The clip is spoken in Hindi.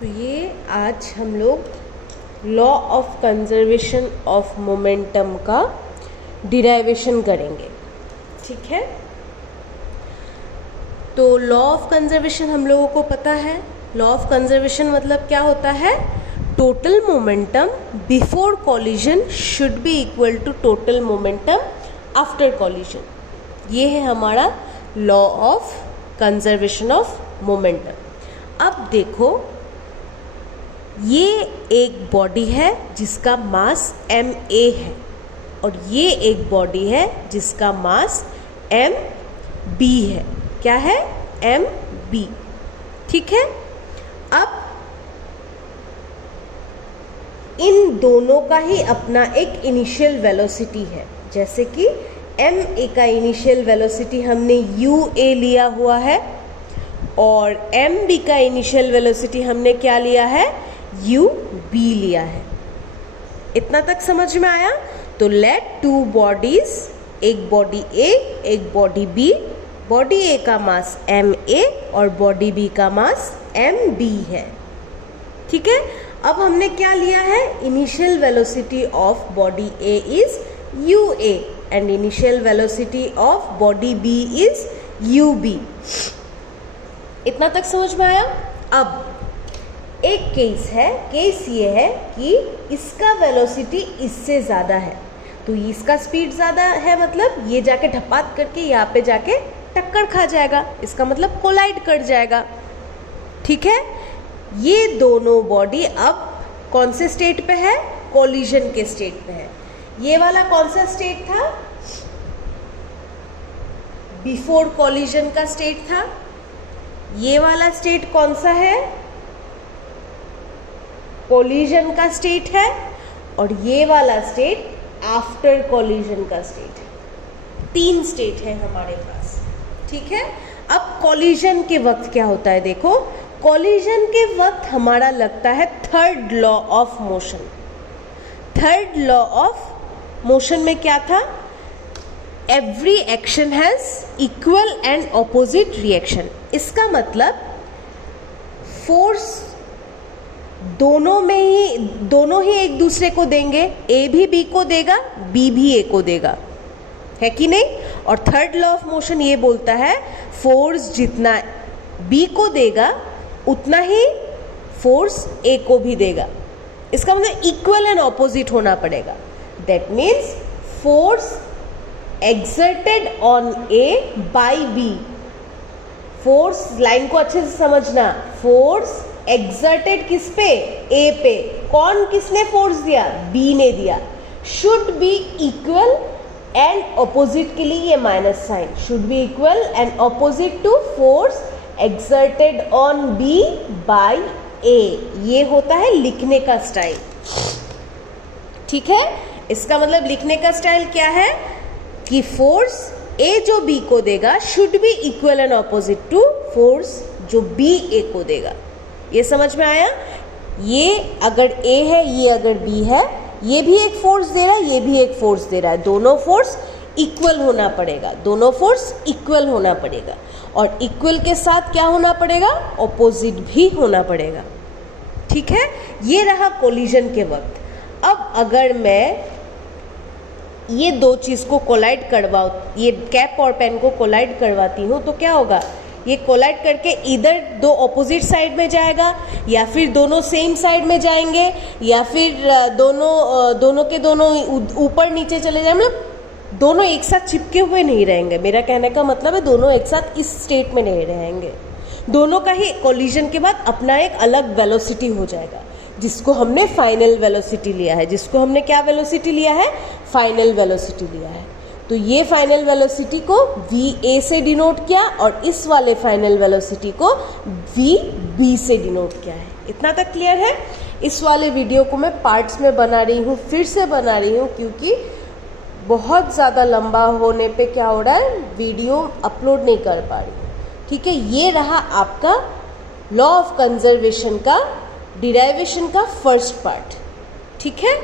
तो ये आज हम लोग law of conservation of momentum का डिराइवेशन करेंगे, ठीक है। तो लॉ ऑफ कंजर्वेशन हम लोगों को पता है। लॉ ऑफ कंजर्वेशन मतलब क्या होता है? Total momentum before collision should be equal to total momentum after collision. ये है हमारा law of conservation of momentum. अब देखो, ये एक बॉडी है जिसका मास ma है और ये एक बॉडी है जिसका मास mb है। क्या है? mb, ठीक है। अब इन दोनों का ही अपना एक इनिशियल वेलोसिटी है। जैसे कि ma का इनिशियल वेलोसिटी हमने ua लिया हुआ है और mb का इनिशियल वेलोसिटी हमने क्या लिया है? ub लिया है। इतना तक समझ में आया? तो लेट टू बॉडीज, एक बॉडी A एक बॉडी B, बॉडी A का मास ma और बॉडी B का मास mb है, ठीक है। अब हमने क्या लिया है? Initial velocity of body A is ua and initial velocity of body B is ub। इतना तक समझ में आया? अब एक केस है, केस ये है कि इसका वेलोसिटी इससे ज़्यादा है, तो इसका स्पीड ज़्यादा है, मतलब ये जाके ढपात करके यहाँ पे जाके टक्कर खा जाएगा, इसका मतलब कोलाइड कर जाएगा, ठीक है। ये दोनों बॉडी अब कौन से स्टेट पे है? कॉलिजन के स्टेट पे है। ये वाला कौन सा स्टेट था? बिफोर कॉलिजन का स्टेट था। ये वाला स्टेट कौन सा है? कॉलिजन का स्टेट है। और ये वाला स्टेट आफ्टर कॉलिजन का स्टेट है। 3 स्टेट है हमारे पास, ठीक है। अब कॉलिजन के वक्त क्या होता है? देखो, कॉलिजन के वक्त हमारा लगता है third law of motion. Third law of motion में क्या था? Every action has equal and opposite reaction. इसका मतलब फोर्स दोनों ही एक दूसरे को देंगे। ए भी बी को देगा, बी भी ए को देगा, है कि नहीं? और थर्ड लॉ ऑफ मोशन ये बोलता है फोर्स जितना बी को देगा उतना ही फोर्स ए को भी देगा। इसका मतलब इक्वल एंड ऑपोजिट होना पड़ेगा। That means force exerted on A by B. Force, line को अच्छे से समझना, फोर्स एक्सर्टेड किस पे? ए पे। कौन, किसने फोर्स दिया? बी ने दिया। Should be equal and opposite के लिए ये minus sign, should be equal and opposite to force exerted on B by A. ये होता है लिखने का स्टाइल, ठीक है। इसका मतलब लिखने का स्टाइल क्या है कि फोर्स ए जो बी को देगा should be equal and opposite to force जो बी ए को देगा। ये समझ में आया? ये अगर A है, ये अगर B है, ये भी एक फोर्स दे रहा है, ये भी एक फोर्स दे रहा है, दोनों फोर्स इक्वल होना पड़ेगा, दोनों फोर्स इक्वल होना पड़ेगा। और इक्वल के साथ क्या होना पड़ेगा? ऑपोजिट भी होना पड़ेगा, ठीक है। ये रहा कोलिजन के वक्त। अब अगर मैं ये दो चीज़ को कोलाइड करवाऊँ, ये कैप और पेन को कोलाइड करवाती हूँ, तो क्या होगा? ये कोलाइड करके इधर दो ऑपोजिट साइड में जाएगा, या फिर दोनों सेम साइड में जाएंगे, या फिर दोनों के दोनों ऊपर नीचे चले जाएंगे। मतलब दोनों एक साथ चिपके हुए नहीं रहेंगे। मेरा कहने का मतलब है दोनों एक साथ इस स्टेट में नहीं रहेंगे। दोनों का ही कॉलिजन के बाद अपना एक अलग वेलोसिटी हो जाएगा, जिसको हमने फाइनल वेलोसिटी लिया है। जिसको हमने क्या वेलोसिटी लिया है? फाइनल वेलोसिटी लिया है। तो ये फाइनल वेलोसिटी को va से डिनोट किया और इस वाले फाइनल वेलोसिटी को vb से डिनोट किया है। इतना तक क्लियर है? इस वाले वीडियो को मैं पार्ट्स में बना रही हूँ, फिर से बना रही हूँ, क्योंकि बहुत ज़्यादा लंबा होने पे क्या हो रहा है, वीडियो अपलोड नहीं कर पा रही हूँ, ठीक है। ये रहा आपका लॉ ऑफ कंजर्वेशन का डिराइवेशन का फर्स्ट पार्ट, ठीक है।